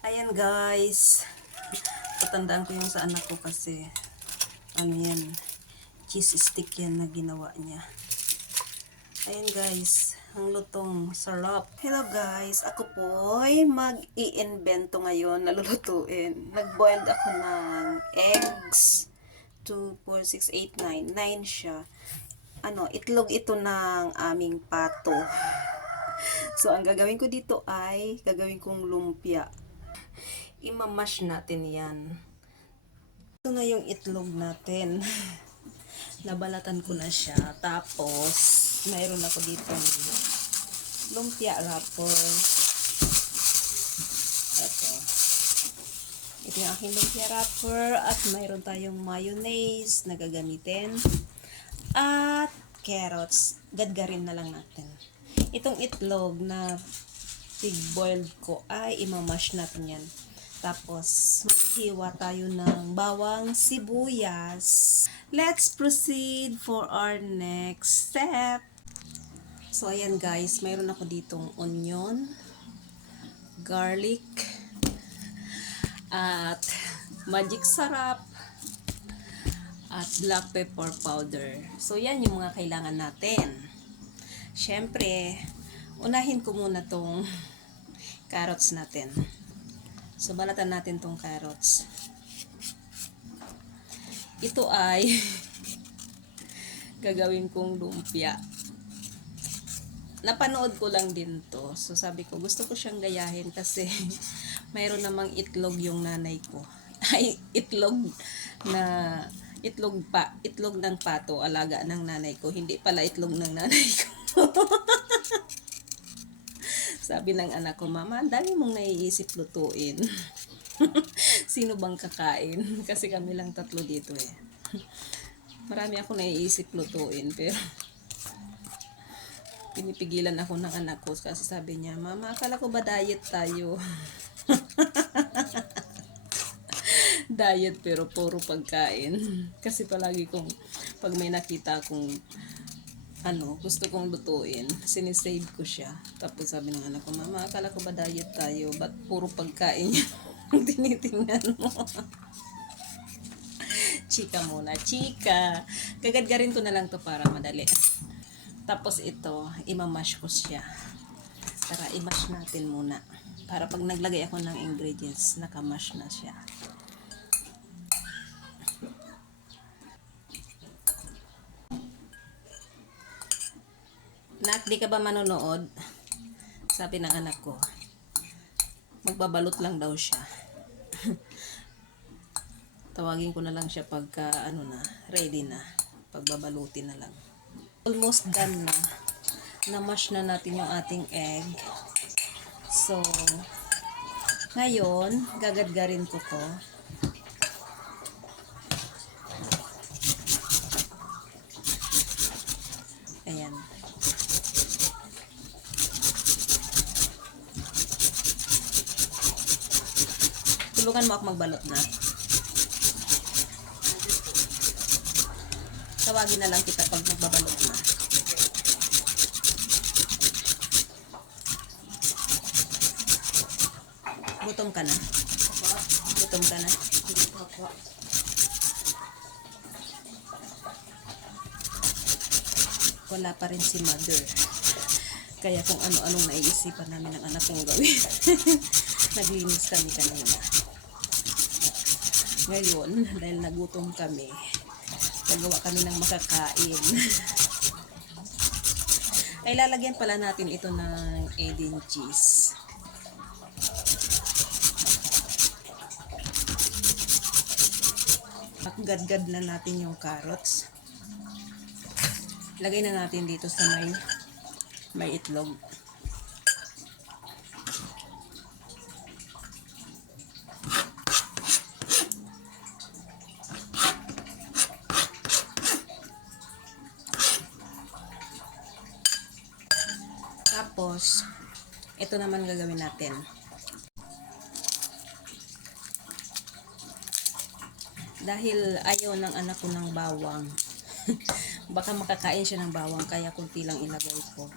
Ayan guys. Patandaan ko yung sa anak ko kasi ano yan, cheese stick yan na ginawa niya. Ayan guys, ang lutong sarap. Hello guys, ako po ay mag-i-invento ngayon na lulutuin. Nag-boiled ako ng eggs. 2, 4, 6, 8, 9. 9 siya. Itlog ito ng aming pato. So, ang gagawin ko dito ay gagawin kong lumpia. Imamash natin yan. Ito na yung itlog natin. Nabalatan ko na siya. Tapos, mayroon ako dito lumpia wrapper. Ito yung aking lumpia wrapper. At mayroon tayong mayonnaise na gagamitin. At carrots. Gadgarin na lang natin. Itong itlog na pig-boiled ko ay imamash natin yan. Tapos, maghiwa tayo ng bawang sibuyas. Let's proceed for our next step. So, ayan guys, mayroon ako ditong onion, garlic, at magic sarap, at black pepper powder. So, yan yung mga kailangan natin. Siyempre, unahin ko muna tong carrots natin. So, balatan natin tong carrots. Ito ay gagawin kong lumpia. Napanood ko lang din to. So, sabi ko, gusto ko siyang gayahin kasi mayroon namang itlog yung nanay ko. Ay, itlog ng pato, alaga ng nanay ko. Hindi pala itlog ng nanay ko. Sabi ng anak ko, Mama, ang dami mong naiisip lutuin. Sino bang kakain? Kasi kami lang tatlo dito eh. Marami ako naiisip lutuin, pero pinipigilan ako ng anak ko kasi sabi niya, Mama, akala ko ba diet tayo? Diet pero puro pagkain. Kasi palagi kong, pag may nakita akong gusto kong lutuin, sinisave ko siya. Tapos sabi ng anak ko, Mama, akala ko ba diet tayo? Ba't puro pagkain yung tinitingnan mo? Chika muna, chika. Gagadgarin ko na lang to para madali. Tapos ito, imamash ko siya. Tara, imash natin muna. Para pag naglagay ako ng ingredients, nakamash na siya. Nak, di ka ba manonood? Sabi ng anak ko. Magbabalot lang daw siya. Tawagin ko na lang siya pagka ready na. Pagbabalutin na lang. Almost done na. Na-mash na natin yung ating egg. So, ngayon, gagadgarin ko to. Ayan. Tulungan mo ako magbalot na. Tawagin na lang kita pag magbabalot na. Gutom ka na? Gutom ka na? Wala pa rin si mother. Kaya kung ano-anong naiisipan namin ng anak kong gawin. Naglinis kami kanina. Ngayon, dahil nagutom kami, nagawa kami ng makakain. Ay, lalagyan pala natin ito ng Edin cheese. Paggadgad na natin yung carrots. Lagay na natin dito sa may itlog. Tapos, ito naman gagawin natin. Dahil ayaw ng anak ko ng bawang. Baka makakain siya ng bawang, kaya kunti lang ilagay ko.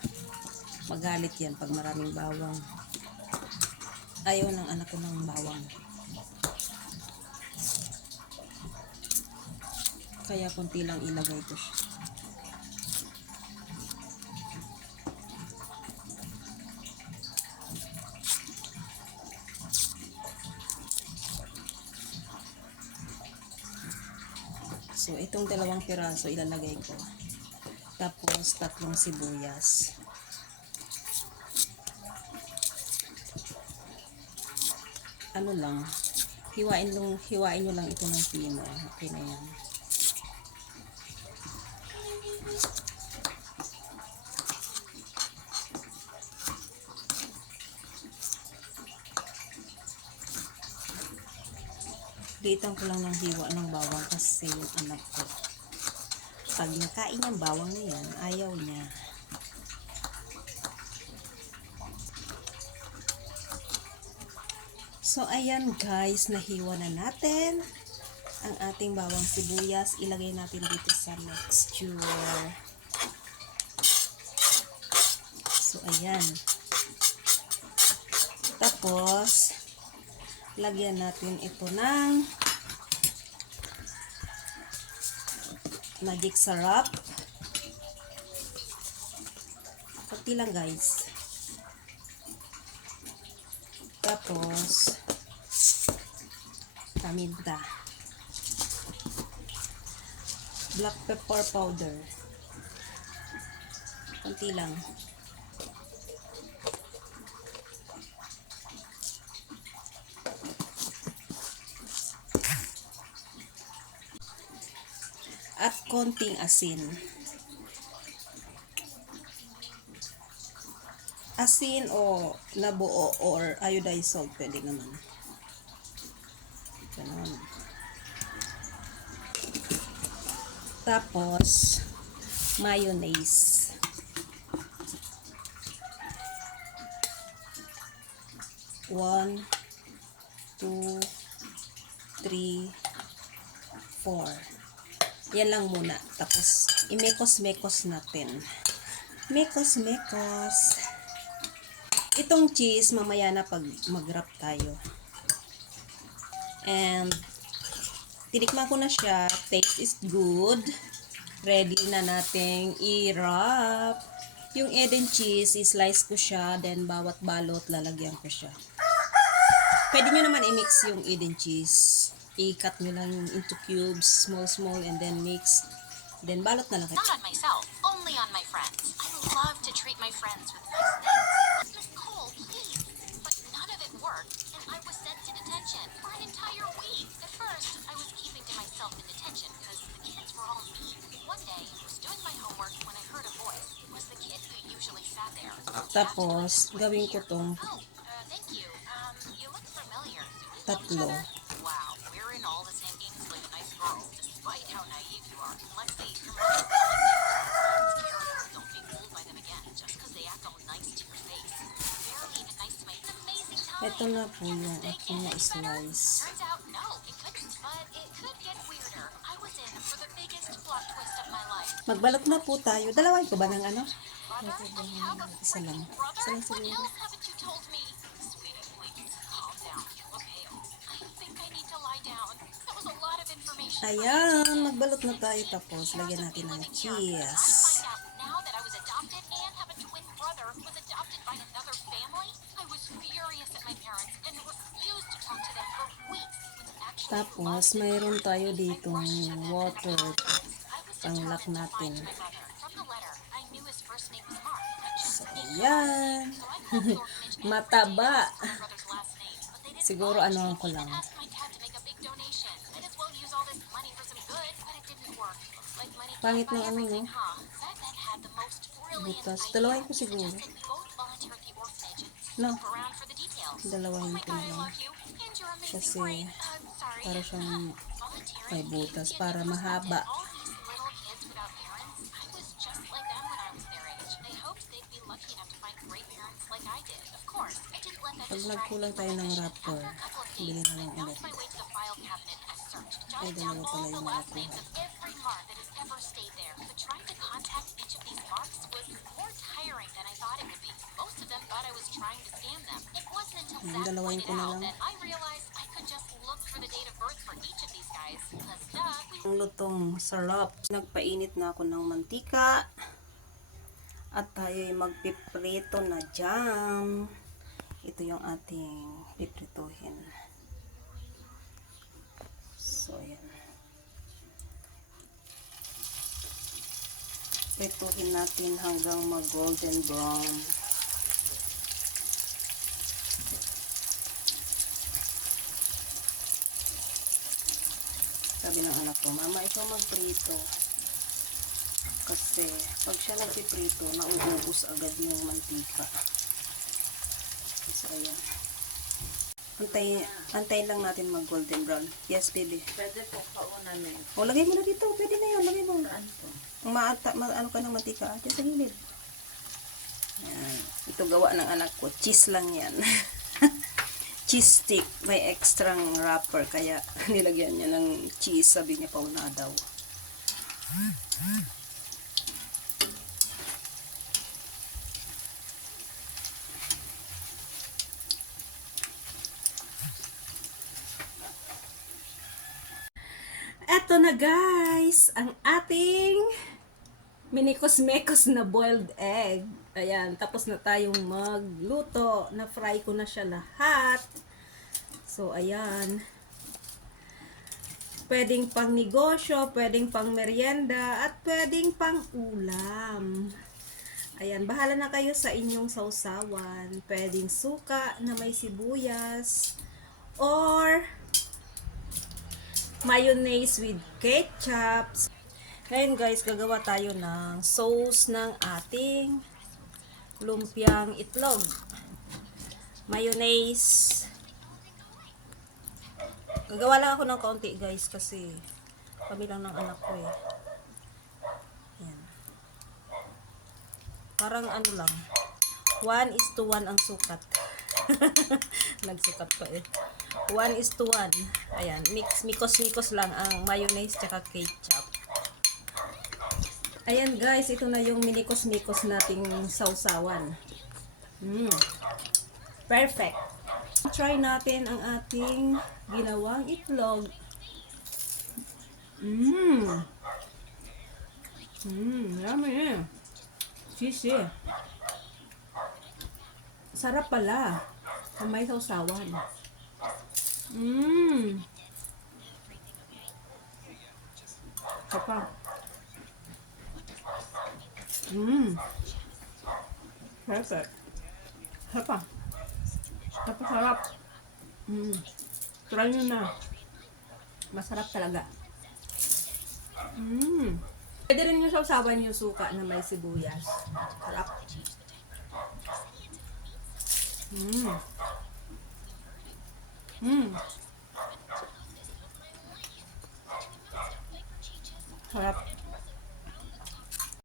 Magalit yan pag maraming bawang. Ayaw ng anak ko ng bawang. Kaya konti lang ilagay ko siya. So, itong 2 piraso ilalagay ko. Tapos, 3 sibuyas. Ano lang, hiwain nyo lang ito ng pino. Okay na yan. Liitan ko lang ng hiwa ng bawang kasi yung anak ko, pag nakain yung bawang na yan, ayaw niya. So, ayan guys, nahiwa na natin ang ating bawang sibuyas. Ilagay natin dito sa mixture. So, ayan. Tapos, lagyan natin ito ng magic sarap. Kunti lang guys. Tapos, paminta. Black pepper powder. Kunti lang. At konting asin. Asin o nabuo or iodized salt, pwede naman. Ganun. Tapos, mayonnaise. One, 2, 3, 4. Yan lang muna. Tapos, imekos-mekos natin. Mekos-mekos. Itong cheese, mamaya na pag mag-wrap tayo. And, tinikman ko na siya. Taste is good. Ready na nating i-wrap. Yung Eden cheese, i-slice ko siya. Then, bawat balot, lalagyan ko siya. Pwede nyo naman i-mix yung Eden cheese. I-cut nyo lang into cubes, small, and then mix. Then, balot na lang. Not on myself, only on my friends. I love to treat my friends with nice things. Miss Cole, please. But none of it worked, and I was sent to detention for an entire week. At first, I was keeping to myself in detention because the kids were all mean. One day, I was doing my homework when I heard a voice. It was the kid who usually sat there. Tapos, gawin ko tong Oh, thank you. You look familiar. tatlo. Wow, we're in all the same games like a nice girl, despite how naive you are. Lexi, your mother's characters don't be fooled by them again, just because they act all nice to your face. Barely even nice to my amazing time. Ito na po yung aking na-slice. Turns out, no, it couldn't, but it could get weirder. I was in for the biggest plot twist of my life. Magbalot na po tayo. Dalaway ko ba ng ano? Brother, I have a Isa lang. brother? Isa lang What siguro. else haven't you told me? Sweetie, please, calm down. You look pale. I think I need to lie down. That was a lot of information. Ayan, magbalot na tayo. Tapos, lagyan natin ng cheese. Find out now that I was adopted and have a twin brother who was adopted by another family. I was furious at my parents and refused to talk to them for weeks. Tapos, mayroon tayo ditong water. Panglak natin. From the letter, I knew his first name was Mark. So, ayan. Mataba. Brother's last name, but they didn't Siguro ano ko lang. ask my dad to make a big donation. Might as well use all this money for some good, but it didn't work. Like money Pangit can't buy ng ano, no? everything, huh? Back then had the most brilliant Butas. idea. Dalawahin ko siguro. Suggested we both volunteer at the orphanage and No. look around for the details. Dalawahin Oh my ko God, na I lang. love you. And your amazing Kasi, brain. I'm sorry. para siyang Volunteering may butas. gave me Para a mahaba. perspective. All these little kids without parents, I was just like them when I was their age. They hoped they'd be lucky enough to find great parents like I did. Of course, I didn't let that Pag distract me nagkulang from tayo my ng mission. wrapper, After a couple of bili days, na lang I found ulit. my way to the file cabinet as searched, Ay, jotted down dalawa all pala the yung last nakuha. names of every mark that has ever stayed there. But trying to contact each of these marks was more tiring than I thought it would be. Most of them thought I was trying to scam them. It wasn't until Zach Dalawain pointed ko na out lang. that I realized I could just look for the date of birth for each of these guys. Because duh, Ang lutong sarap. Nagpainit na ako ng mantika. At tayo'y magpiprito na jam. Ito yung ating piprituhin. So, yan. Prituhin natin hanggang mag-golden brown. Sabi ng anak ko, Mama, ikaw magprito. Kasi, pag siya nagpiprito, nauubos agad yung mantika. So, ayan. Antayin lang natin mag-golden brown. Yes, baby. Pwede po kaunan eh. O, lagay mo na dito. Pwede na yun. Lagay mo. Saan po? Ano ka ng mantika? Diyan sa gilid. Ayan. Ito gawa ng anak ko. Cheese lang yan. Cheese stick. May extra wrapper. Kaya nilagyan niya ng cheese. Sabi niya pauna daw. Eto na guys, ang ating minikos-mekos na boiled egg. Ayan, tapos na tayong magluto. Na-fry ko na siya lahat. So, ayan. Pwedeng pang negosyo, pwedeng pang merienda, at pwedeng pang ulam. Ayan, bahala na kayo sa inyong sausawan. Pwedeng suka na may sibuyas, or mayonnaise with ketchup. Ngayon guys, gagawa tayo ng sauce ng ating lumpiang itlog. Mayonnaise. Gagawa lang ako ng kaunti guys kasi kami lang ng anak ko eh. Yan. Parang ano lang. 1:1 ang sukat. Nagsukat pa eh. 1:1. Ayan, mikos-mikos lang ang mayonnaise tsaka ketchup. Ayan guys, ito na yung minikos-mikos nating sausawan. Perfect. Try natin ang ating ginawang itlog. Yummy eh. Cheesy. Sarap pala. Kung may sausawan. Kapag. Perfect. Sarap. Napasarap. Try nyo na. Masarap talaga. Pwede rin nyo sausawan yung suka na may sibuyas. Sarap. Sarap.